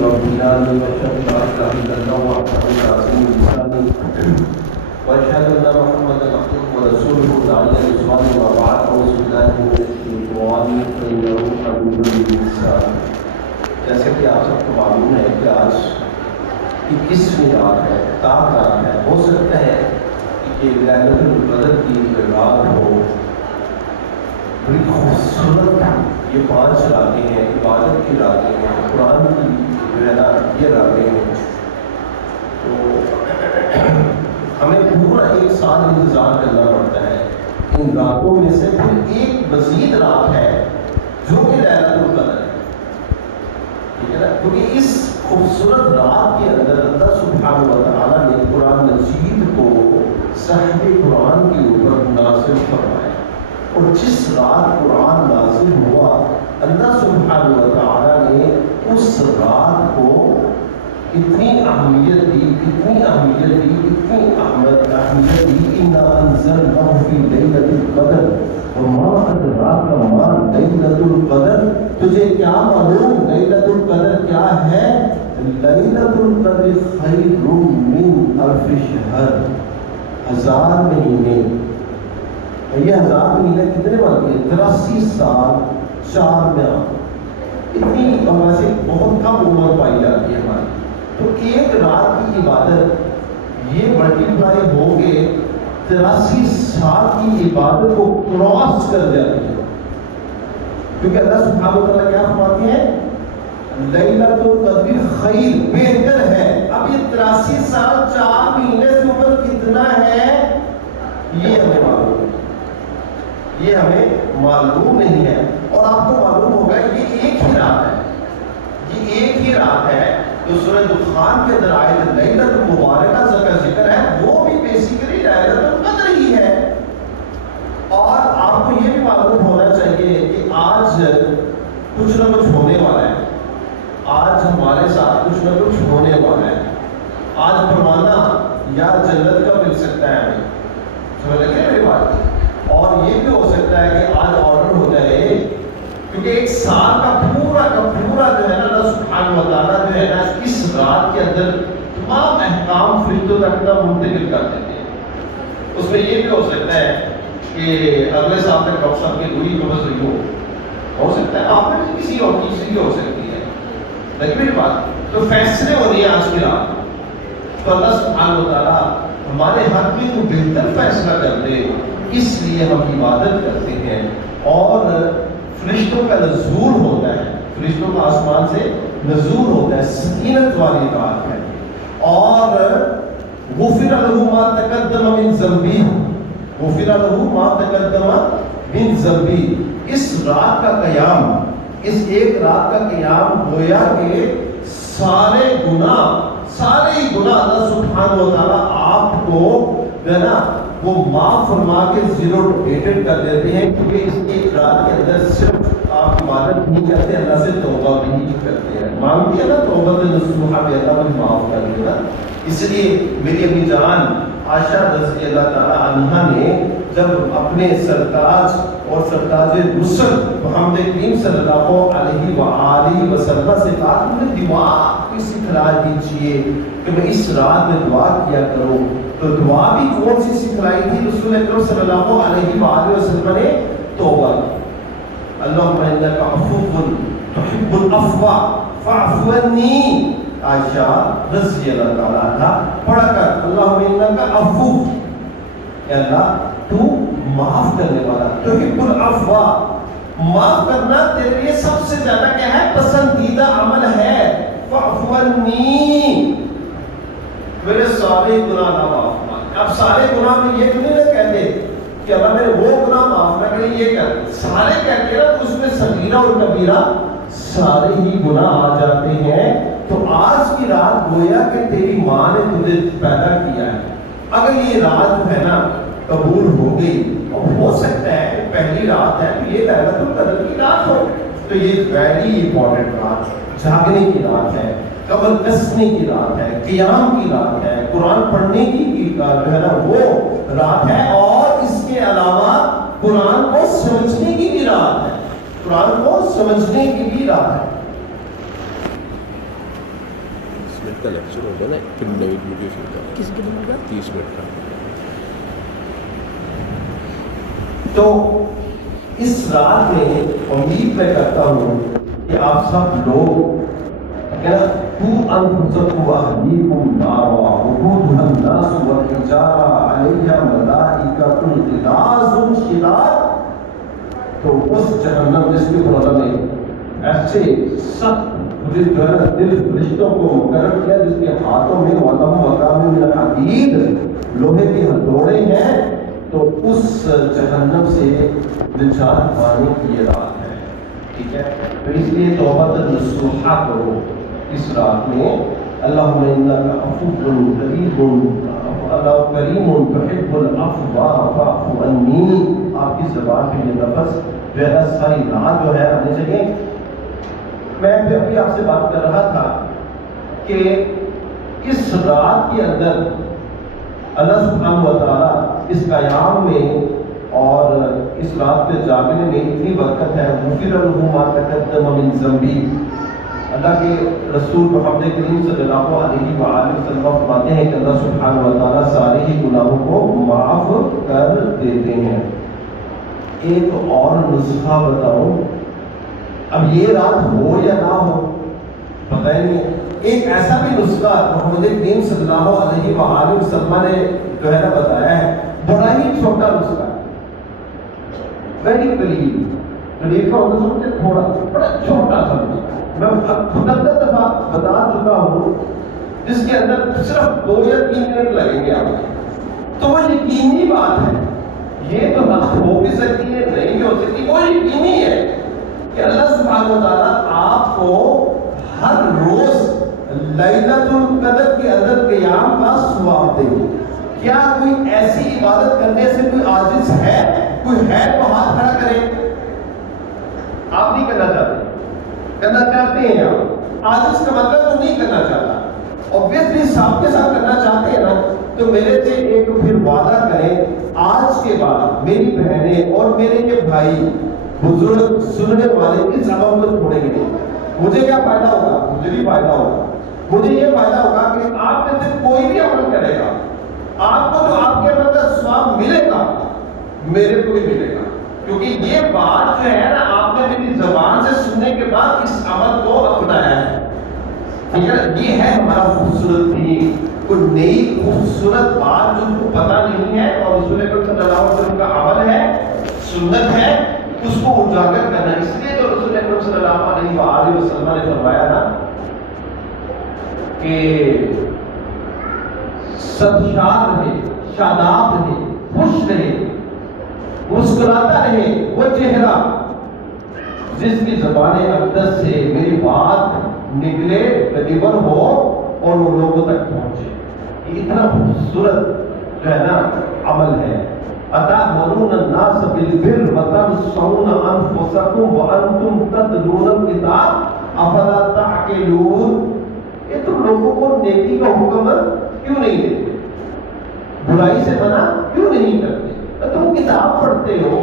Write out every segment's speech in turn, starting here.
رب العالمين واشهد ان لا اله الا الله وحده لا شريك له واشهد ان محمدا عبده ورسوله داعيا الى الاسلام وبعد اعوذ بالله من الشيطان الرجيم. جیسے کہ آپ سب کو معلوم ہے کہ آج 21ویں رات ہے، تاک رات ہے. ہو سکتا ہے کہ لیلۃ القدر کی رات ہو. بڑی خوبصورت یہ 5 راتیں ہیں، عبادت کی راتیں ہیں، قرآن کی جو ہے نا یہ راتیں ہیں. تو ہمیں پورا 1 سال انتظار کرنا پڑتا ہے. ان راتوں میں سے پھر ایک مزید رات ہے جو کہ لیلۃ القدر ہے، ٹھیک ہے نا. کیونکہ اس خوبصورت رات کے اندر اللہ سبحانہ و تعالیٰ نے قرآن مجید کو صاحب قرآن کے اوپر نازل فرمایا. اور جس رات قرآن نازل ہوا اللہ سبحانہ و تعالیٰ نے اس رات کو اتنی اہمیت دی، اتنی اہمیت دی، اتنی اہمیت دی. انا انزلناہ فی لیلۃ القدر وما ادراک ما لیلۃ القدر. تجھے کیا معلوم لیلۃ القدر کیا ہے؟ لیلۃ القدر خیر من الف شہر. 1000 مہینے. یہ 1000 مہینے کتنے بنتے ہیں؟ 83 سال 4 ماہ. اتنی ویسے بہت کم عمر پائی جاتی ہے ہماری. تو ایک رات کی عبادت یہ ملٹیپلائی ہو کے 83 سال کی عبادت کو کراس کر جاتی ہے. کیونکہ اللہ سبحانہ و تعالیٰ کیا فرماتے ہیں؟ لیلۃ القدر خیر، بہتر ہے. اب یہ 83 سال 4 مہینے سے اوپر کتنا ہے یہ ہمیں معلوم ہے، یہ ہمیں معلوم نہیں ہے. اور آپ کو معلوم ہوگا یہ ایک ہی رات ہے، یہ ایک ہی رات ہے جو سورہ دخان کے اندر آیت لیلۃ المبارکہ کا ذکر ہے. وہ بھی بیسیکلی لیلۃ القدر ہی ہے. اور آپ کو یہ بھی معلوم ہونا چاہیے کہ آج کچھ نہ کچھ ہونے والا ہے. آج ہمارے ساتھ کچھ نہ کچھ ہونے والا ہے. آج پروانہ یا جنت کا مل سکتا ہے ہمیں. سمجھ لگے میری بات؟ اور یہ بھی ہو سکتا ہے کہ آج آرڈر ہو جائے، کیونکہ 1 سال کا پورا جو ہے نا اللہ سبحانہ و تعالیٰ جو ہے نا اس رات کے اندر تمام احکام فرشتوں تک کا منتقل کر دیتے ہیں. اس میں یہ بھی ہو سکتا ہے کہ اگلے سال تک ڈاکٹر صاحب کی روئی قبض ہوئی ہو سکتا ہے. آپ میں کسی اور چیز کی ہو سکتی ہے. لیکن میری بات تو فیصلے ہو رہی ہے آج کی رات. تو اللہ سبحانہ و تعالیٰ ہمارے حق میں تو بہتر فیصلہ کر دے، اس لیے ہم عبادت کرتے ہیں. اور فرشتوں کا نزول ہوتا ہے، فرشتوں کا آسمان سے نزول ہوتا ہے. سکینت والی رات ہے. اور غفر لہ ما تقدم من ذنبہ، غفر لہ ما تقدم من ذنبہ. اس رات کا قیام، اس ایک رات کا قیام گویا کہ سارے گناہ اللہ سبحانہ و تعالیٰ آپ کو جو ہے نا وہ معاف فرما کے زیرو ڈیٹڈ کر دیتے ہیں. کیونکہ اس ایک رات کے اندر صرف آپ عبادت نہیں کرتے، اللہ سے توبہ بھی کرتے ہیں. مانگتے ہیں نا توبہ نصوحہ بھی اللہ بھی معاف کر دے گا. اس لیے میری امی جان عائشہ رضی اللہ تعالیٰ عنہا نے جب اپنے سرتاج اور سرتاج رسل محمد کریم صلی اللہ علیہ وآلہ وسلم سے کہا کہ مجھے دعا کی سکھلا دیجیے کہ میں اس رات میں دعا کیا کروں. تو دعا بھی کون سی سکھلائی تھی؟ رسول اکرم صلی اللہ علیہ وآلہ وسلم نے توبہ. اللہم انک عفو تحب العفو فاعف عنی. عائشہ رضی اللہ تعالیٰ عنہ پڑھ کر اللہم انک عفو، اے اللہ تو معاف کرنے والا، تحب العفو، معاف کرنا تیرے لیے سب سے زیادہ کیا ہے؟ پسندیدہ عمل ہے. فاعف عنی، میرے سارے گناہ نہ معاف کر. اب سارے گناہ میں یہ نہیں نہ کہتے کہ اللہ میرے وہ گناہ معاف نہ کرے، یہ کہتے سارے کہتے ہیں تو اس میں صغیرہ اور کبیرہ سارے ہی گناہ آ جاتے ہیں. تو آج کی رات گویا کہ تیری ماں نے تجھے پیدا کیا ہے. اگر یہ رات جو ہے نا قبول ہو گئی، اور ہو سکتا ہے کہ پہلی رات ہے تو یہ لیلۃ القدر کی رات ہو، تو یہ ویری امپورٹنٹ رات، جاگنے کی رات ہے، قبر کسنے کی رات ہے، قیام کی رات ہے، قرآن پڑھنے کی جو ہے نا وہ رات ہے. اور اس کے علاوہ قرآن کو سمجھنے کی بھی رات ہے، قرآن کو سمجھنے کی بھی رات ہے. منٹ کا لیکچر ہوگا نا، پھر نوٹیفیکیشن کا کس کے دن ہوگا 30 منٹ کا. تو اس رات میں امید میں کرتا ہوں کہ آپ سب لوگ انفسکم واہلیکم نارا وقودها الناس والحجارہ علیہا ملائکۃ غلاظ شداد، تو اس جہنم جس کے اوپر اللہ نے ایسے سخت جو ہے دل فرشتوں کو مقرر کیا، جس کے ہاتھوں میں وَلَهُمْ مَقَامِعُ مِنَ الْحَدِيدِ لوہے کے ہتھوڑے ہیں، تو اس جہنم سے نجات پانے کی یہ رات ہے. ٹھیک ہے، تو اس لیے توبہ نصوحہ کرو اس رات میں. اللہم انک عفو قریب، اللہ کریم تحب العفو فاعف عنی. آپ کی زبان پہ یہ لفظ جو ہے ساری رات جو ہے آنے چاہیے. میں ابھی آپ سے بات کر رہا تھا کہ اس رات کے اندر اللہ سبحانہ و تعالیٰ اس قیام میں اور اس رات کے جاگنے میں اتنی برکت ہے. غفر لہ ما تقدم من ذنبہ، اللہ کے رسول محمد کریم صلی اللہ علیہ وآلہ وسلم فرماتے ہیں کہ اللہ سبحانہ و تعالیٰ سارے ہی گناہوں کو معاف کر دیتے ہیں. ایک اور نسخہ بتاؤں، اب یہ رات ہو یا نہ ہو پتہ ہی نہیں. ایک ایسا بھی نسخہ محمد کریم صلی اللہ علیہ وآلہ وسلم نے جو ہے نا بتایا ہے، بڑا ہی چھوٹا نسخہ، ویری قریب کا ہوتا سمجھے، تھوڑا بڑا چھوٹا سا نسخہ. میں 75 دفعہ بتا چکا ہوں، جس کے اندر صرف 2 یا 3 منٹ لگیں گے آپ کے. تو وہ یقینی بات ہے، یہ تو رات ہو بھی سکتی ہے نہیں بھی ہو سکتی، وہ یقینی ہے کہ اللہ سبحانہ و تعالیٰ آپ کو ہر روز لیلۃ القدر کے اندر قیام کا ثواب دے گی. کیا کوئی ایسی عبادت کرنے سے کوئی عاجز ہے؟ کوئی ہے تو ہاتھ کھڑا کرے. آپ نہیں کرنا چاہتے، کرنا چاہتے ہیں آپ، عاجز کا مطلب تو نہیں کرنا چاہتا. اوبویسلی صاحب کے ساتھ کرنا چاہتے ہیں نا، تو میرے سے ایک پھر وعدہ کریں، آج کے بعد میری بہنیں اور میرے یہ بھائی بزرگ سننے والے اس عمل کو چھوڑیں گے نہیں. مجھے کیا فائدہ ہوگا؟ مجھے بھی فائدہ ہوگا. مجھے یہ فائدہ ہوگا کہ آپ میں سے کوئی بھی عمل کرے گا، آپ کو جو آپ کے عمل کا ثواب ملے گا میرے کو بھی ملے گا. کیونکہ یہ بات جو ہے نا آپ نے میری زبان سے سننے کے بعد اس عمل کو اپنایا ہے. ٹھیک ہے، یہ ہے ہمارا خوبصورت دین. کوئی نئی خوبصورت بات جو کو پتہ نہیں ہے اور رسول اکرم صلی اللہ علیہ وسلم کا عمل ہے، سنت ہے، اس کو اجاگر کرنا. اس لیے تو رسول اکرم صلی اللہ علیہ وآلہ وسلم نے فرمایا نا کہ سرشار رہے، شاداب رہے، خوش رہے، مسکراتا رہے وہ چہرہ جس کی زبان اقدس سے میری بات نکلے، ڈلیور ہو اور وہ لوگوں تک پہنچے. یہ اتنا خوبصورت جو ہے نا عمل ہے. اتأمرون الناس بالبر وتنسون انفسکم وانتم تتلون الکتاب افلا تعقلون. یہ تم لوگوں کو نیکی کا حکم کیوں نہیں دیتے، برائی سے منع کیوں نہیں کرتے؟ تم کتاب پڑھتے ہو.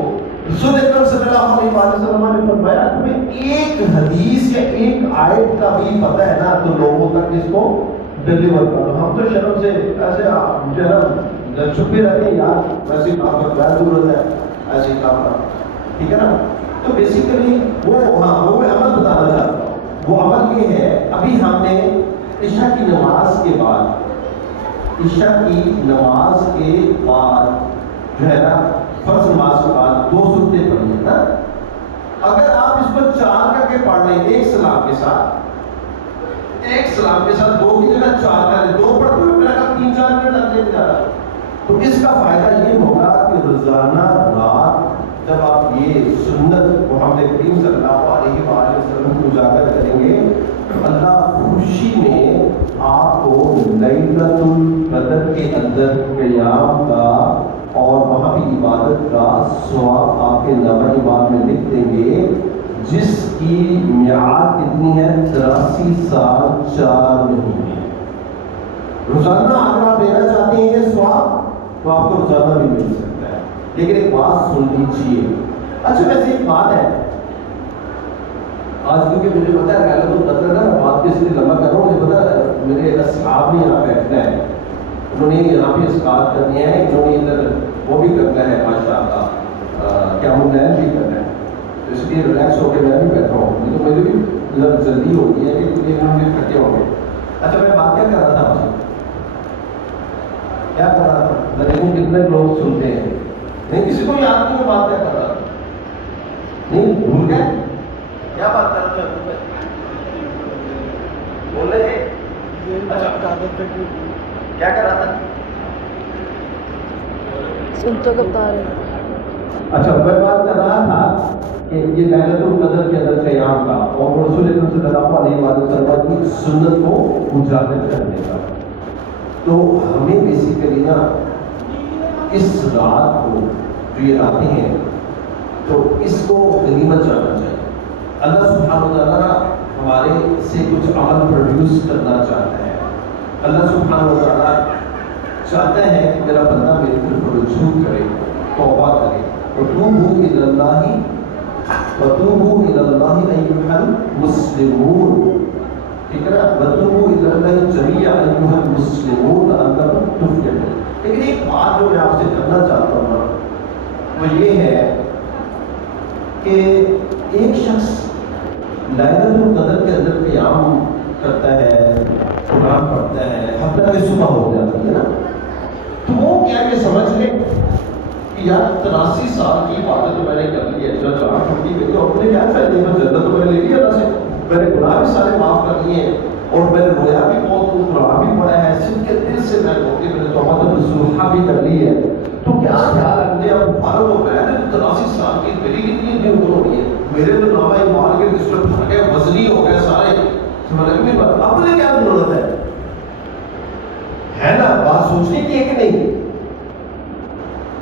رسول اکرم صلی اللہ علیہ وسلم نے فرمایا تمہیں ایک حدیث یا ایک آیت کا بھی پتہ ہے نا تو لوگوں تک اس کو ڈلیور کرو. ہم تو شرم سے ایسے جو ہے چھپے رہتے ہیں، یار ویسے کام پر کیا ضرورت ہے ایسے کام پر. ٹھیک ہے نا. تو بیسیکلی وہ وہ میں عمل بتانا چاہتا ہوں. وہ عمل یہ ہے، ابھی ہم نے عشاء کی نماز کے بعد جو ہے نا فرض نماز کے بعد 2 سنتیں پڑھی ہیں نا. اگر آپ اس کو 4 کر کے پڑھ لیں ایک سلام کے ساتھ 2 کی جگہ 4 کر لیں، 2 پڑھتے ہوئے میرا 3-4 منٹ لگ جائے گا. تو اس کا فائدہ یہ ہوگا کہ روزانہ رات جب آپ یہ سنت محمد کریم صلی اللہ علیہ وآلہ وسلم کو اجاگر کریں گے، اللہ خوشی میں آپ کو لیلۃ القدر کے اندر قیام کا اور وہاں بھی عبادت کا ثواب آپ کے نامہ اعمال میں لکھ دیں گے، جس کی میعاد کتنی ہے؟ 83 سال 4 مہینے. روزانہ اگر آپ لینا چاہتے ہیں یہ ثواب تو آپ کو روزانہ بھی مل سکتا ہے. لیکن ایک بات سن لیجیے. اچھا ویسے ایک بات ہے، آج کیونکہ مجھے پتا ہے غلط نا میں بات کے اس لیے لمبا کر رہا ہوں، مجھے پتا ہے میرے اصحاب نے یہاں بیٹھنا ہے, انہوں نے یہاں پہ اس بات کرنی ہے, انہوں نے ادھر وہ بھی کرنا ہے ماشاء اللہ, کیا وہ لین بھی کرنا ہے, اس لیے ریلیکس ہو کے میں بھی بیٹھا ہوں, نہیں تو مجھے بھی جلدی ہوگی ہے کہ انہوں نے کھٹے ہوں گے. اچھا میں بات کیا کر رہا تھا آپ سے, کیا کر رہا تھا, لیکن کتنے لوگ سنتے ہیں, نہیں کسی کو یاد نہیں, میں بات کیا کر رہا تھا, نہیں بھول گئے کیا بات کر رہا تھا, بول رہے ہیں کیا کر رہا تھا, سنتوں کا بتا رہے ہیں. اچھا میں بات کر رہا تھا کہ یہ لیلۃ القدر کے اندر قیام کا اور رسول اکرم صلی اللہ علیہ وسلم کی سنت کو اجاگر کرنے کا. تو ہمیں بیسیکلی نا اس رات کو جو یہ راتیں ہیں تو اس کو غنیمت جاننا چاہیے. اللہ سبحانہ و تعالیٰ ہمارے سے کچھ عمل پروڈیوس کرنا چاہتا ہے. اللہ سبحانہ و تعالیٰ چاہتا ہے کہ میرا بندہ میری طرف رجوع کرے, توبہ کرے. وَتُوبُوا إِلَى اللَّهِ أَيُّهَا الْمُسْلِمُونَ, ٹھیک ہے نا, وَتُوبُوا إِلَى اللَّهِ جَمِيعًا أَيُّهَا الْمُسْلِمُونَ لَعَلَّكُمْ تُفْلِحُونَ. لیکن ایک بات جو میں آپ سے کرنا چاہتا ہوں نا وہ یہ ہے کہ ایک شخص لیلۃ القدر کے اندر قیام کرتا ہے, قرآن پڑھتا ہے, حتیٰ کہ صبح ہو جاتی ہے نا, تو وہ کیا یہ سمجھ لے کہ یار 83 سال کی عبادت تو میں نے کر لی ہے, جو جان چھوٹی گئی تو اپنے کیا فائدے میں, جنت تو میں نے لے لی اللہ سے, میں نے گناہ بھی سارے معاف کر لیے اور میں نے رویا بھی بہت, قرآن بھی پڑھا ہے, صرف کے دل سے میں نے توبہ نصوحہ بھی کر لی ہے. تو کیا خیال رکھتے ہیں اب فارغ ہو گئے ہیں, 83 سال کی میری کتنی دن عمر ہو رہی ہے, میرے تو نامہ ایمان کے رجسٹر بھر گئے, وزنی ہو گئے سارے, سمجھ لگی بات, اپنے کیا ضرورت ہے نا, بات سوچنے کی ہے کہ نہیں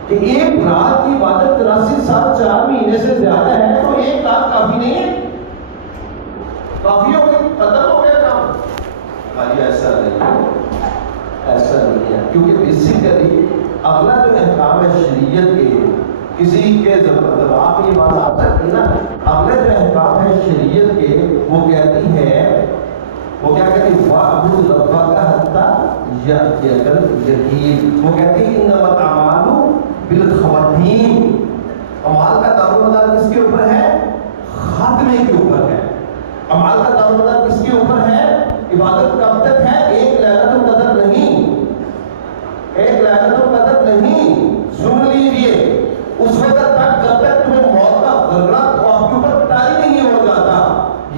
کہ ایک رات کی عبادت 83 سال 4 مہینے سے زیادہ ہے, تو ایک رات کافی نہیں ہے, کافی ہو گئی, ختم ہو گیا کام. بھائی ایسا نہیں ہے, ایسا نہیں ہے, کیونکہ بیسیکلی اگلا جو احکام ہے شریعت کے, کسی کے دماغ میں یہ بات آ سکتی ہے نا, اگلے جو احکام ہے شریعت کے وہ کہتی ہے, وہ کیا کہتی ہے, وَاعْبُدْ رَبَّكَ حَتَّىٰ يَأْتِيَكَ الْيَقِينُ. وہ کہتی ہے إِنَّمَا الْأَعْمَالُ بِالْخَوَاتِيمِ. اعمال کا دارومدار کس کے اوپر ہے, خاتمے کے اوپر ہے. اعمال کا دارومدار کس کے اوپر ہے, عبادت کب تک ہے, ایک لیلۃ القدر نہیں, ایک لیلۃ القدر نہیں, سن لیجیے, اس وقت تک جب تک تمہیں موت کا غرق آپ کے اوپر طاری نہیں ہو جاتا.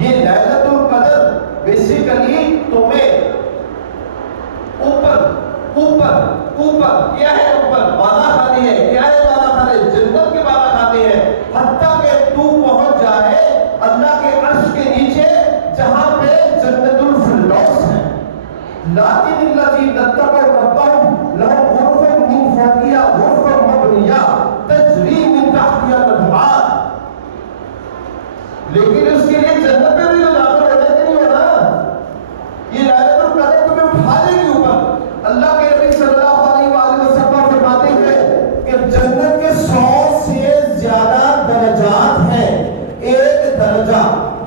یہ لیلۃ القدر بیسیکلی تمہیں اوپر اوپر اوپر کیا ہے, اوپر بالا کھانے ہے, کیا ہے بالا کھانے, جنت کے بالا کھانے ہیں, حتیٰ کہ تو پہنچ جائے اللہ کے عرش کے نیچے جہاں پہ جنت الفردوس ہے. لیکن الذین اتقوا ربهم لهم غرف من فوقها غرف مبنیہ تجری من تحتها الانہار. لیکن اس کے لیے جنت میں بھی جو داخل ہونے کے نہیں ہونا, یہ لیلۃ القدر تمہیں اٹھا لے گی اوپر. اللہ کے نبی صلی اللہ علیہ وآلہ وسلم فرماتے ہیں کہ جنت کے 100 سے زیادہ درجات ہیں, ایک درجہ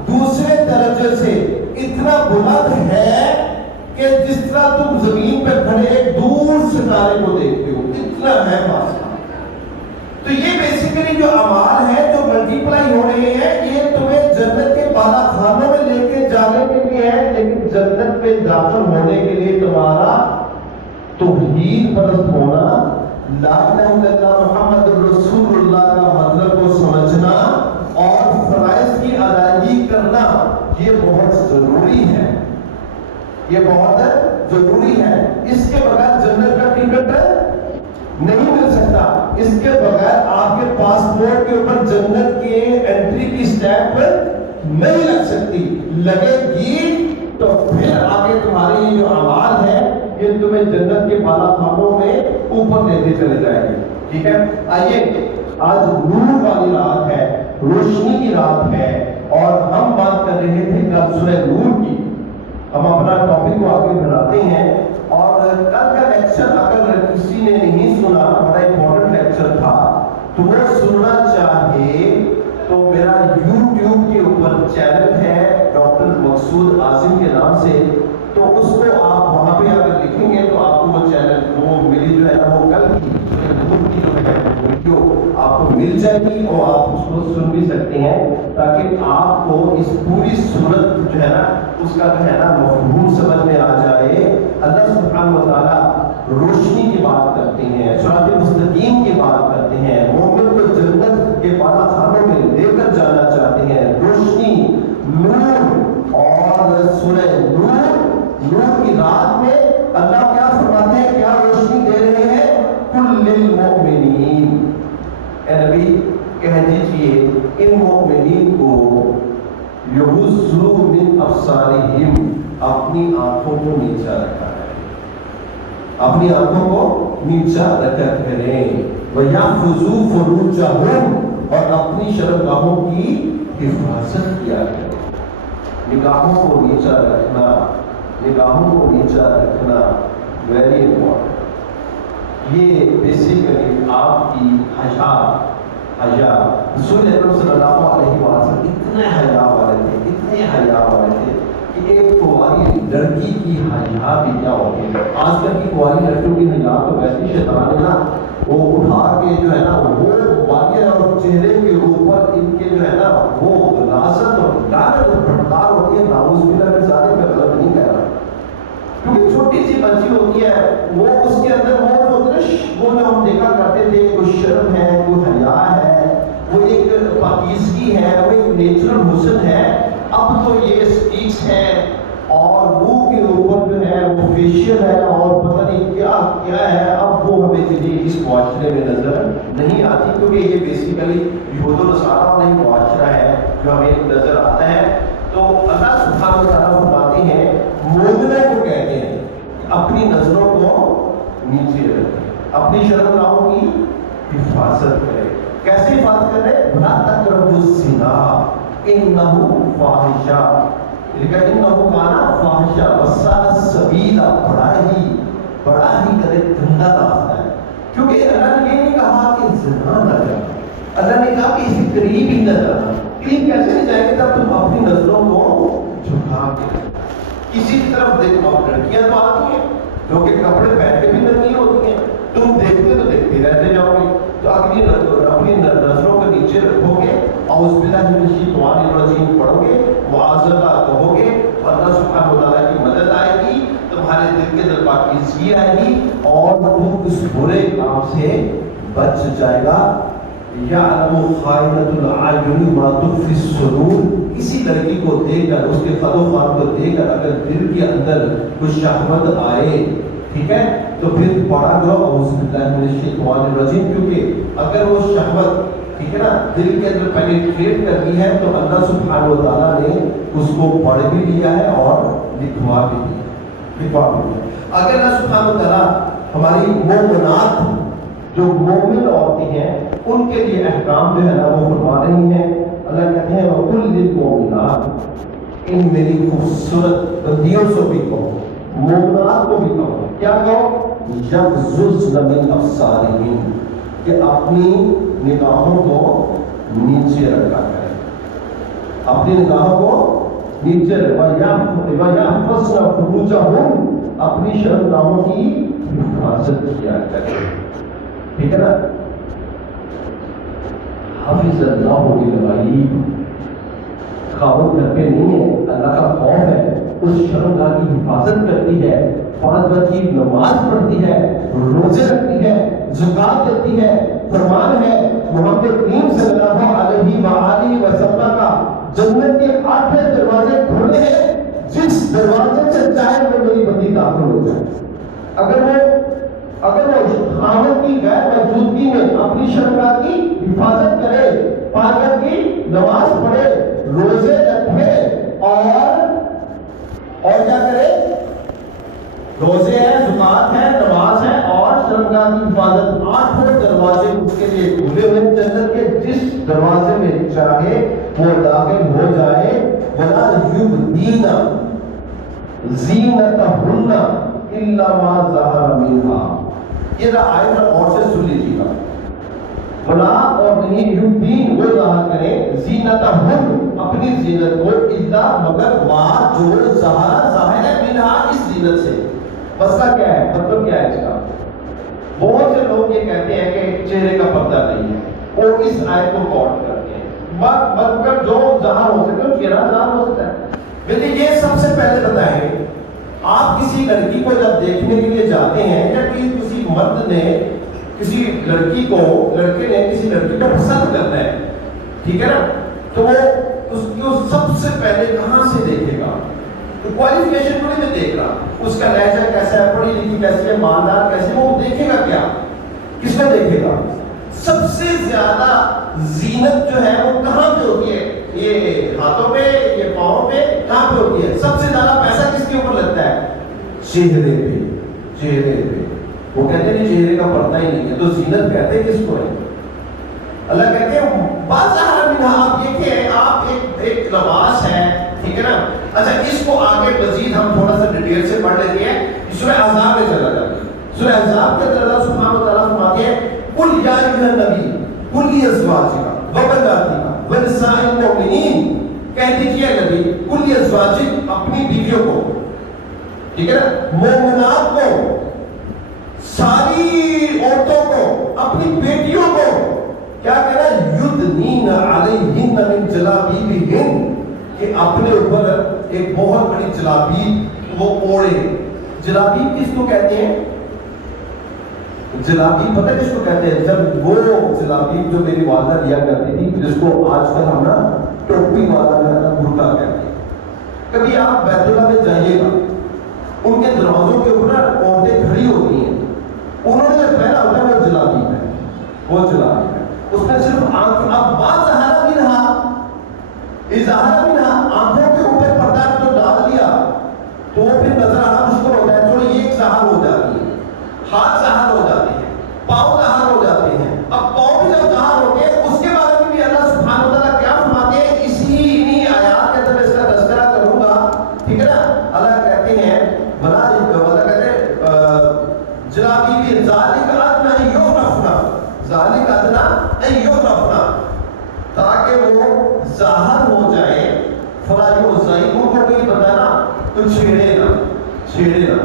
دوسرے درجے سے اتنا بلند ہے کہ جس طرح تم زمین پہ کھڑے ایک دور ستارے کو دیکھتے ہو, اتنا ہے فاصلہ. تو یہ بیسیکلی جو اعمال ہیں جو ملٹیپلائی ہو رہے ہیں, یہ تمہیں جنت کے بالا خانوں میں لے کے جانے کے لیے ہے, لیکن جنت میں داخل ہونے کے لیے تمہارا توحید پرست ہونا, لا الہ الا اللہ محمد رسول اللہ کا مطلب کو سمجھنا اور فرائض کی ادائیگی کرنا, یہ بہت ضروری ہے, یہ بہت ضروری ہے. اس کے بغیر جنت کا ٹکٹ نہیں مل سکتا, اس کے بغیر آپ کے پاسپورٹ کے اوپر جنت کے انٹری کی سٹیمپ نہیں لگ سکتی. لگے گی تو پھر آگے تمہاری یہ جو اعمال ہے یہ تمہیں جنت کے بالا خانوں میں اوپر لیتے چلے جائیں گے. ٹھیک ہے, آئیے آج نور والی رات ہے, روشنی کی رات ہے, اور ہم بات کر رہے تھے کل سورہ نور کی. ہم اپنا ٹاپک کو آگے بڑھاتے ہیں, اور کل کا لیکچر اگر کسی نے نہیں سنا, بڑا امپورٹنٹ لیکچر تھا, تو وہ سننا چاہے تو میرا یوٹیوب کے اوپر چینل ہے ڈاکٹر مقصود عاظم کے نام سے, تو اس کو آپ مل جائے گی اور آپ اس کو سن بھی سکتے ہیں تاکہ آپ کو اس پوری صورت جو ہے نا اس کا جو ہے نا مفہوم سمجھ میں آ جائے. اللہ سبحانہ و تعالیٰ روشنی کی بات کرتے ہیں, صراط مستقیم کی بات کرتے ہیں, مومن کو جنت کے بالا خانوں میں لے کر جانا چاہتے ہیں. روشنی, نور, اور سورہ نور کی رات میں اللہ کیا فرماتے ہیں, کیا روشنی دے رہے ہیں, کل للمؤمنین. اے نبی کہہ دیجئے ان مومنین کو یغضوا من ابصارہم, اپنی آنکھوں کو نیچا رکھا ہے, اپنی آنکھوں کو نیچا رکھا کریں. وَيَحْفَظُوا فُرُوجَهُمْ, اور اپنی شرمگاہوں کی حفاظت کیا کریں. نگاہوں کو نیچا رکھنا, نگاہوں کو نیچا رکھنا ویری امپورٹنٹ. یہ بیسیکلی آپ کی حیا رسول اکرم صلی اللہ علیہ وسلم اتنے حیا والے تھے کہ ایک کنواری لڑکی کی حیا بھی کیا ہوتی ہے. آج کل کی کنواری لڑکیوں کی حیا تو ویسے شیطان ہے نا, وہ اٹھا کے جو ہے نا وہ واقعہ اور چہرے کے اوپر ان کے جو ہے نا وہ غلاظت اور لعنت اور پھٹکار ہوتی ہے. نعوذ باللہ من ذالک, میں غلط نہیں کہہ رہا, کیونکہ چھوٹی سی بچی ہوتی ہے, وہ اس کے اندر وہ جو ہم دیکھا کرتے تھے, کوئی شرم ہے, کوئی حیا ہے, وہ ایک پاکیزگی ہے, وہ ایک نیچرل حسن ہے. اب تو یہ سٹیکس ہیں اور منہ کے اوپر جو ہے وہ فیشیل ہے اور پتہ نہیں کیا کیا ہے. اب وہ ہمیں چیزیں اس معاشرے میں نظر نہیں آتی, کیونکہ یہ بیسیکلی یہود و نصارہ والا معاشرہ ہے جو ہمیں نظر آتا ہے. تو اللہ سبحانہ و تعالیٰ فرماتے ہیں مومنہ کو کہتے ہیں اپنی نظروں کو نیچے رکھیں, اپنی شرمگاہوں کی حفاظت کرے. کیسے حفاظت کرے؟ وَلَا تَقْرَبُوا الزِّنَا إِنَّهُ فَاحِشَةٌ, لیکن انہو کانا فاحشہ وَسَاءَ السَّبِیلَ, بڑا ہی قدر گندا راستہ ہے. کیونکہ اللہ نے یہ نہیں کہا کہ زنا نہ کرنا, اللہ نے کہا کہ اسے قریب ہی نہ جانا. قریب کیسے نہیں جائیں گے جب تم اپنی نظروں کو جھکا کے کسی کی طرف دیکھو. اب لڑکیاں تو آتی ہیں جو کہ کپڑے پہن کے بھی ننگی ہوتی ہیں, تم دیکھتے تو دیکھتے رہتے جاؤ گے. تو اپنی نظروں کو نیچے رکھو گے, اعوذ باللہ من الشیطان الرجیم پڑھو گے, معاذ اللہ کہو گے, اللہ سبحانہ و تعالیٰ کی مدد آئے گی, تمہارے دل کے اندر پاکیزگی آئے گی اور تم اس برے کام سے بچ جائے گا. یعلم خائنۃ الاعین ما تخفی الصدور, کسی لڑکی کو دیکھ کر, اس کے قد و خال کو دیکھ کر اگر دل کے اندر کچھ شہوت آئے, ٹھیک ہے, تو پھر پڑھا کرو اعوذ باللہ من الشیطان الرجیم, کیونکہ اگر وہ شہوت ٹھیک ہے نا دل کے اندر پینیٹریٹ کرنی ہے تو اللہ سبحانہ و تعالیٰ نے اس کو پڑھ بھی لیا ہے اور لکھوا بھی دیا. اگر اللہ سبحانہ و تعالیٰ ہماری مومنات جو مومن عورتیں ہیں ان کے لیے احکام جو ہے نا وہ فرما رہی ہیں. اللہ کہتے ہیں وَقُلْ لِلْمُؤْمِنَاتِ, ان میری خوبصورت بندیوں سے بھی کہو, مومنات کو بھی کہو, کیا کہو, یغضضن من ابصارہن, کہ اپنی نگاہوں کو نیچے رکھا کریں, اپنی نگاہوں کو نیچے وَيَحْفَظْنَ فُرُوجَهُمْ, اپنی شرمگاہوں کی حفاظت کیا کریں. ٹھیک ہے نا, حافظ اللہ بالغیب, خاوند گھر پہ نہیں ہے, اللہ کا خوف ہے, اس شرمگاہ کی حفاظت کرتی ہے, 5 وقت کی نماز پڑھتی ہے, روزے رکھتی ہے, زکات دیتی ہے. فرمان ہے محمد کریم صلی اللہ علیہ وآلہ وسلم کا جنت کے 8 دروازے کھلے ہیں, جس دروازے سے چاہے وہ میری بندی داخل ہو جائے. اگر وہ خاوند کی غیر موجودگی میں اپنی شرمگاہ کی حفاظت کرے, 5 وقت کی نماز پڑھے, روزے رکھے اور کیا کرے, روزے ہیں, زکات ہے, نماز ہے اور شرمگاہ کی حفاظت, 8 دروازے اس کے لیے کھلے ہوئے جنت کے, جس دروازے میں چاہے وہ داخل ہو جائے. وَلَا يُبْدِينَ زِينَتَهُنَّ إِلَّا مَا ظَهَرَ مِنْهَا. یہ آیت اور سے سن لیجیے گا. بلا اور نہیں یبدین, وہ ظاہر کریں, زینتہن, اپنی زینت کو, الا مگر ما جو ظاہر ہے منہا, اس زینت سے. مسئلہ کیا ہے, مطلب کیا ہے اس کا؟ بہت سے لوگ یہ کہتے ہیں کہ چہرے کا پردہ نہیں ہے, وہ اس آیت کو کوٹ کرتے ہیں. مگر جو ظاہر ہو سکتا ہے چہرہ ظاہر ہو سکتا ہے. لیکن یہ سب سے پہلے بتائیں, آپ کسی لڑکی کو جب دیکھنے کے لیے جاتے ہیں یا کسی مرد نے کسی لڑکی کو, لڑکے نے کسی لڑکی کو پسند کرنا ہے, ٹھیک ہے نا, تو وہ اس کو سب سے پہلے کہاں سے دیکھے گا؟ تو کوالیفیکیشن کو نہیں دیکھ رہا, اس کا لہجہ کیسا ہے, پڑھی لکھی کیسی ہے, مالدار کیسی ہے, وہ دیکھے گا کیا, کس میں دیکھے گا؟ سب سے زیادہ زینت جو ہے وہ کہاں پہ ہوتی ہے؟ یہ ہاتھوں پہ, یہ پاؤں پہ, کہاں پہ ہوتی ہے؟ سب سے زیادہ پیسہ کس کے اوپر لگتا ہے؟ چہرے پہ. چہرے پہ. وہ کہتے ہیں چہرے کا پردہ ہی نہیں ہے, تو زینت کہتے ہیں کس کو ہے؟ اللہ کہتے ہیں بازار میں آپ دیکھیں, آپ ایک لباس ہے, ٹھیک ہے نا. اچھا اس کو آگے مزید ہم تھوڑا سا ڈیٹیل سے پڑھ لیتے ہیں. سورہ احزاب میں چلا جاتا ہے. سورہ احزاب کے اندر اللہ سبحانہ و تعالیٰ فرماتے ہیں قل یا ایھا النبی قل لازواجک وبناتک ونساء المؤمنین, کہہ دیجئے نبی قل لازواجک, اپنی بیویوں کو, ٹھیک ہے نا, مومنات کو, ساری عورتوں کو, اپنی بیٹیوں کو کیا کہنا ہے؟ یدنین علیہن من جلابیبہن, کہ اپنے اوپر ایک بہت بڑی جلابیب وہ اوڑے. جلابیب کس کو کہتے ہیں؟ جلابیب پتہ کس کو کہتے ہیں؟ جب وہ جلابیب جو میری والدہ دیا کرتی تھی, جس کو آج کل ہم نا ٹوپی والا جو ہے نا برقع کہتے ہیں. کبھی آپ بیت اللہ میں جائیے گا, ان کے دروازوں کے اوپر عورتیں کھڑی ہوتی ہیں, انہوں نے جو پہنا ہوتا ہے وہ جلابیب ہے, وہ جلابیب ہے. اس میں صرف آنکھ, اب بات ظاہرہ بھی رہا, اظہار بھی رہا, آنکھوں کے اوپر پردہ جو ڈال دیا تو وہ پھر نظر آنا مشکل ہوتا ہے. تھوڑی یہ ایک ظاہر ہو جاتی ہے, ہاتھ ظاہر ہو جاتے ہیں, پاؤں ظاہر ہو جاتے ہیں. اب پاؤں بھی جب ظاہر ہوتے ہیں اس کے بارے میں بھی اللہ سبحانہ و تعالیٰ کیا فرماتے ہیں, اسی آیات کے اندر اس کا تذکرہ کروں گا, ٹھیک ہے نا. اللہ کہتے ہیں اللہ کہتے ہیں جلابیب ذالک ادنی ان یعرفن, ذالک ادنی ان یعرفن, تاکہ وہ ظاہر ہو جائے. فلا یؤذین, ان کو کوئی بتانا تو چھیڑے نہ, چھیڑے نہ.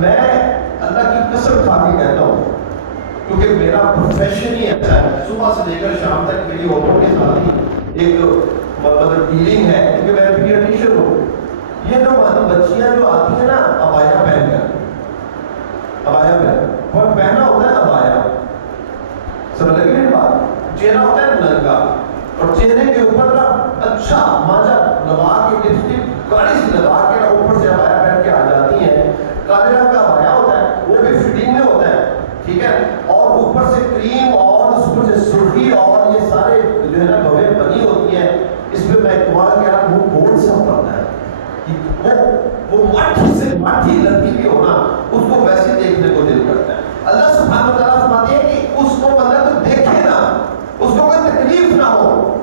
میں اللہ کی قسم کھا کے کہتا ہوں, کیونکہ میرا پروفیشن ہی اچھا ہے, صبح سے لے کر شام تک میری عورتوں کے ساتھ ہی ایک مطلب ڈیلنگ ہے, کیونکہ میں پیڈیاٹریشین ہوں. یہ جو بچیاں جو آتی ہیں نا عبایا پہن کر, عبایا پہن اور پہنا ہوتا ہے عبایا, سمجھ لگی میری بات, چہرہ ہوتا ہے ننگا, اور چہرے کے اوپر نا اچھا ماجا لگا کے, لپسٹک گاڑی سے لگا کے اوپر سے عبایا پہن کے آ جاتی ہیں. کالے رنگ کا عبایا ہوتا ہے, وہ بھی فٹنگ میں ہوتا ہے, ٹھیک ہے, اور اوپر سے کریم اور اوپر سے سرخی اور یہ سارے جو ہے نا بھویں بنی ہوتی ہیں. اس پہ میں تمہارا کہہ رہا ہوں کون سا پڑتا ہے, وہ مٹھی سے مٹھی لڑکی بھی ہونا, اس کو ویسے دیکھنے کو دل کرتا ہے. اللہ سبحانہ و تعالیٰ فرماتے ہیں کہ اس کو بندہ تو دیکھے نا, اس کو کوئی تکلیف نہ ہو.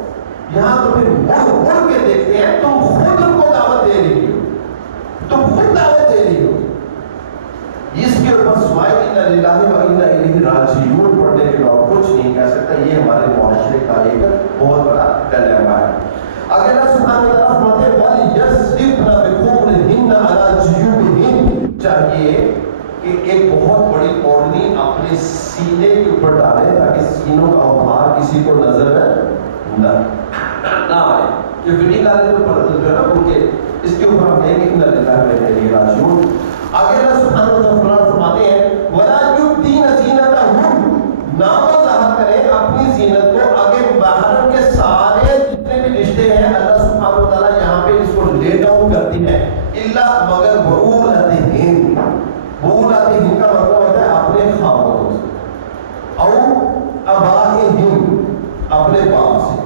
یہاں تو پھر مڑ کے دیکھتے ہیں, تم خود ان کو دعوت دے رہی ہو, تم خود دعوت دے رہی ہو. اس کے اوپر سوائے انا للہ و انا الیہ راجعون پڑھنے کے بعد کچھ نہیں کہہ سکتا. یہ ہمارے معاشرے کا ایک بہت بڑا ڈیلیما ہے. اگر اللہ سبحانہ و تعالیٰ فرماتے ہیں وَلْيَضْرِبْنَ بِخُمُرِهِنَّ عَلَىٰ جُيُوبِهِنَّ, چاہیے کہ ایک بہت بڑی اوڑھنی اپنے سینے کے اوپر ڈالے تاکہ سینوں کا بھار کسی کو نظر نہ آئے. جو فٹنگ والے جو ہے نا ان کے اس کے اوپر ہم کہیں گے انا للہ و انا الیہ راجعون. آگے اللہ سبحانہ و تعالیٰ فرماتے ہیں وَلَا يُبْدِينَ زِينَتَهُنَّ, نہ وہ ظاہر کریں اپنی زینت کو. آگے محرم کے سارے جتنے بھی رشتے ہیں اللہ سبحانہ و تعالیٰ یہاں پہ اس کو لے ڈاؤن کرتی ہے. الا مگر بعولتہن, بعولتہن کا مطلب ہوتا ہے اپنے خاوندوں سے, او ابائہم, اپنے باپ سے,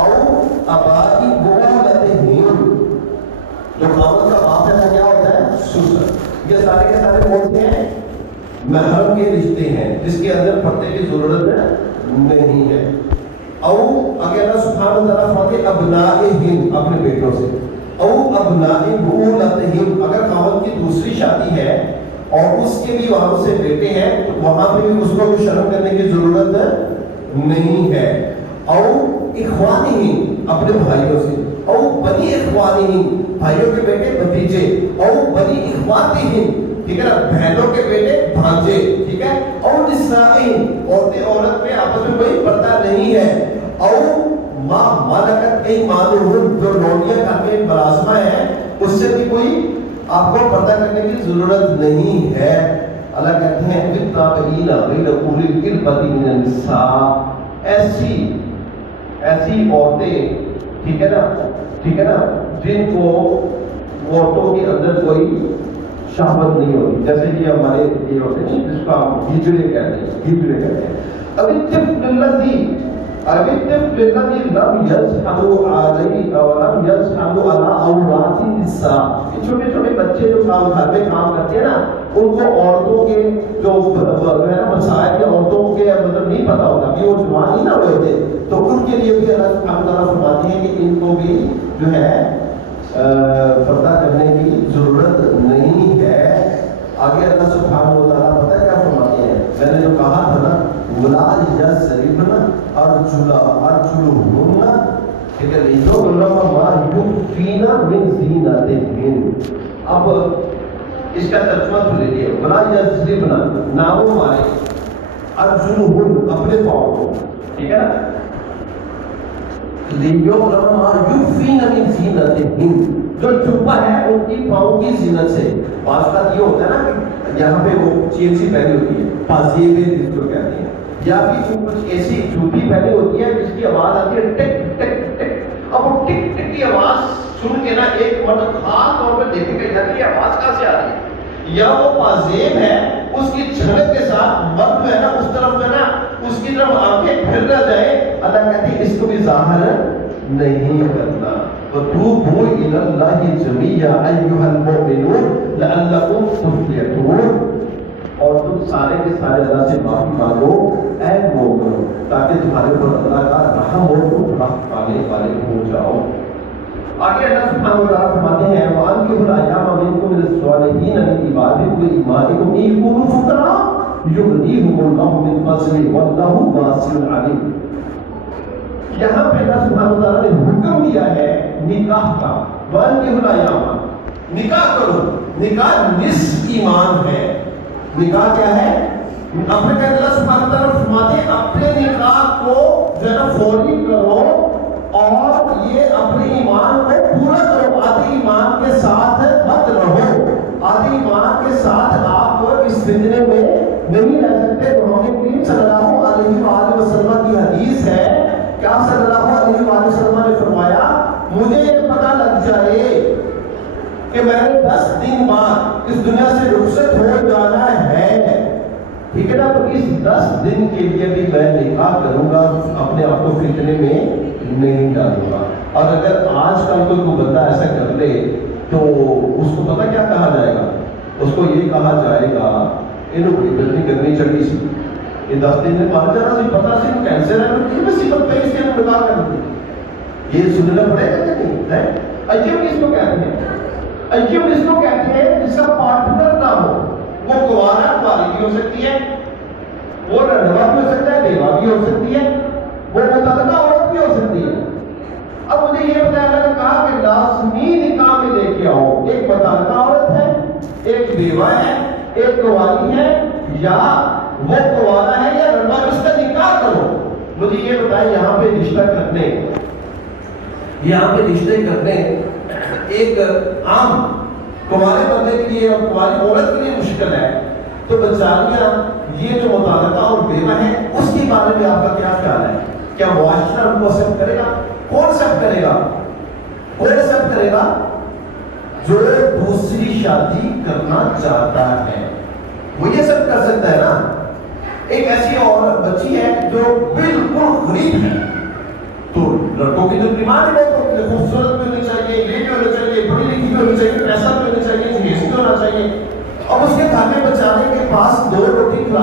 او ابائی بعولتہن, جو خاوند کا باپ ہے وہ کیا ہوتا ہے؟ سسر. یہ سارے کے سارے کون سے ہیں؟ محرم کے رشتے ہیں جس کے اندر پردے کی ضرورت نہیں ہے. او اگر اللہ سبحانہ و تعالیٰ فرماتے ابنائہم, اپنے بیٹوں سے, او ابناء بعولتہم, اگر خاوند کی دوسری شادی ہے اور اس کے بھی وہاں سے بیٹے ہیں تو وہاں پہ بھی اس کو شرم کرنے کی ضرورت نہیں ہے. او اخوانہم, اپنے بھائیوں سے, او بنی اخوانہم, بھائیوں کے بیٹے بھتیجے, او بنی اخواتہم, ٹھیک ہے نا, بہنوں کے بیٹے بھانجے, ٹھیک ہے, اور نسائن عورتیں عورت میں آپس میں کوئی پردہ نہیں ہے, اور ماں ملکت ایمانہم جو نونیاں گھر میں ملازمہ ہے اس سے بھی کوئی آپ کو پردہ کرنے کی ضرورت نہیں ہے. اللہ کہتے ہیں بالتابعین بین اولی الاربۃ من النساء, ایسی عورتیں, ٹھیک ہے نا, جن کو عورتوں کے اندر کوئی شہوت نہیں ہوتی, جیسے کہ ہمارے یہ ہوتے ہیں جس کو ہم ہجڑے کہتے ہیں. اب الطفل الذی لم یظہروا علی ولم یظہروا علی عورات النساء, چھوٹے چھوٹے بچے جو گھر میں کام کرتے ہیں نا, ان کو عورتوں کے جو ہے نا مسائل کے عورتوں کے مطلب نہیں پتا ہوتا کہ وہ جوان ہی نہ ہوئے تھے, تو ان کے لیے بھی اللہ سبحانہ تعالیٰ فرماتے ہیں کہ ان کو بھی جو ہے پردہ کرنے کی ضرورت نہیں ہے. آگے اللہ سبحانہ وتعالیٰ پتہ ہے کیا فرماتے ہیں, میں نے جو کہا تھا نا ولا یضربن ارجلہن, ٹھیک ہے, لیجوہن ما یخفین من زینتہن. اب اس کا ترجمہ تو لیجیے, ولا یضربن نہ وہ مارے, ارجلہن اپنے پاؤں کو, ٹھیک ہے نا, لیجوہن ما یخفین من زینتہن جو چھپا ہے ان کی پاؤں کی زینت سے. بعض بات یہ ہوتا ہے نا کہ یہاں پہ وہ چین سی پہنی ہوتی ہے, پازیبیں جس کو کہتے ہیں, یا بھی کچھ ایسی جوتی پہنی ہوتی ہے جس کی آواز آتی ہے ٹک ٹک ٹک. اب وہ ٹک ٹک کی آواز سن کے نا ایک مطلب خاص طور پہ دیکھے گا کہ یہ آواز کہاں سے آ رہی ہے, یا وہ پازیب ہے اس کی جھلک کے ساتھ مرد جو ہے نا اس طرف جو ہے نا اس کی طرف آنکھیں پھر نہ جائے. اللہ کہتے ہیں اس کو بھی ظاہر نہیں کرنا. وَتُوبُوا إِلَى اللَّهِ جَمِيعًا أَيُّهَا الْمُؤْمِنُونَ لَعَلَّكُمْ تُفْلِحُونَ, اور تم سارے کے سارے اللہ سے معافی مانگو اے مومنو تاکہ تمہارے اوپر اللہ کا رحم ہو, تم رحمت پانے والے ہو جاؤ. آگے اللہ سبحانہ وتعالیٰ فرماتے ہیں وَأَنكِحُوا الْأَيَامَ مِنكُم مِّنَ الصَّالِحِينَ مِنْ عِبَادِكُمْ وَإِمَائِكُمْ إِن يَكُونُوا فُقَرَاءَ يُغْنِيهِمُ اللَّهُ مِنْ فَضْلِهِ وَاللَّهُ وَاسِعٌ عَلِيمٌ. یہاں پہ اللہ سبحانہ وتعالیٰ نے حکم دیا ہے نکاح کا. وَأَنكِحُوا الْأَيَامَ, نکاح کرو. نکاح نصف ایمان ہے. نکاح کیا ہے؟ اپنے کہ اللہ سبحانہ وتعالیٰ فرماتے ہیں اپنے نکاح کو جو ہے نا فوری کرو اور یہ اپنے ایمان کو پورا کرو. آدھے ایمان کے ساتھ مت رہو. آدھے ایمان کے ساتھ آپ اس فتنے میں نہیں رہ سکتے. انہوں نے کریم صلی اللہ علیہ وآلہ وسلم کی حدیث ہے کہ آپ صلی اللہ علیہ وآلہ وسلم نے فرمایا مجھے یہ پتہ لگ جائے کہ میں نے 10 دن بعد اس دنیا سے رخصت ہو جانا ہے, ٹھیک ہے نا, تو اس 10 دن کے لیے بھی میں نکاح کروں گا, اپنے آپ کو فتنے میں نہیں ڈالوں گا. اور اگر آج کل کوئی بندہ ایسا کر لے تو اس کو پتہ کیا کہا جائے گا, اس کو یہ کہا جائے گا انہوں بڑی غلطی کرنی چاہیے سی, یہ 10 دن میں مار جانا سی, پتہ سی کینسر ہے, یہ مصیبت پہ اس کے نکاح کر دی. یہ سننا پڑے گا کہ نہیں ہے. ایجم کس کو کہتے ہیں؟ ایجم اس کو کہتے ہیں جس کا پارٹنر نہ ہو. وہ کواری بھی ہو سکتی ہے, وہ رنڈوا بھی ہو سکتا ہے, بیوہ بھی ہو سکتی ہے, وہ متعلقہ عورت بھی ہو سکتی ہے. اب مجھے یہ بتایا اللہ نے کہا کہ لازمی نکاح میں لے کے آؤ. ایک متعلقہ عورت ہے, ایک بیوہ ہے, ایک کواری ہے, یا وہ کوارا ہے یا رنڈوا, اس کا نکاح کرو. مجھے یہ بتائیں یہاں پہ رشتہ کرنے ایک عام کمارے بندے کے لیے اور کماری عورت کے لیے مشکل ہے, تو بچاریاں یہ جو متعلقہ اور بیوہ ہے اس کے بارے میں آپ کا کیا خیال ہے؟ کیا معاشرہ ان کو ایکسپٹ کرے گا؟ کون ایکسپٹ کرے گا؟ جو دوسری شادی کرنا چاہتا ہے وہ یہ سب کر سکتا ہے نا. ایک ایسی اور بچی ہے جو بالکل غریب ہے, تو لڑکوں کی جو ڈیمانڈ ہے خوبصورت بھی ہونی چاہیے, یہ بھی ہونا چاہیے, پڑھی لکھی بھی ہونی چاہیے, پیسہ بھی ہونا چاہیے, جہیز بھی ہونا چاہیے. اب اس کے گھر میں بچانے کے پاس 2 روٹی کھلانے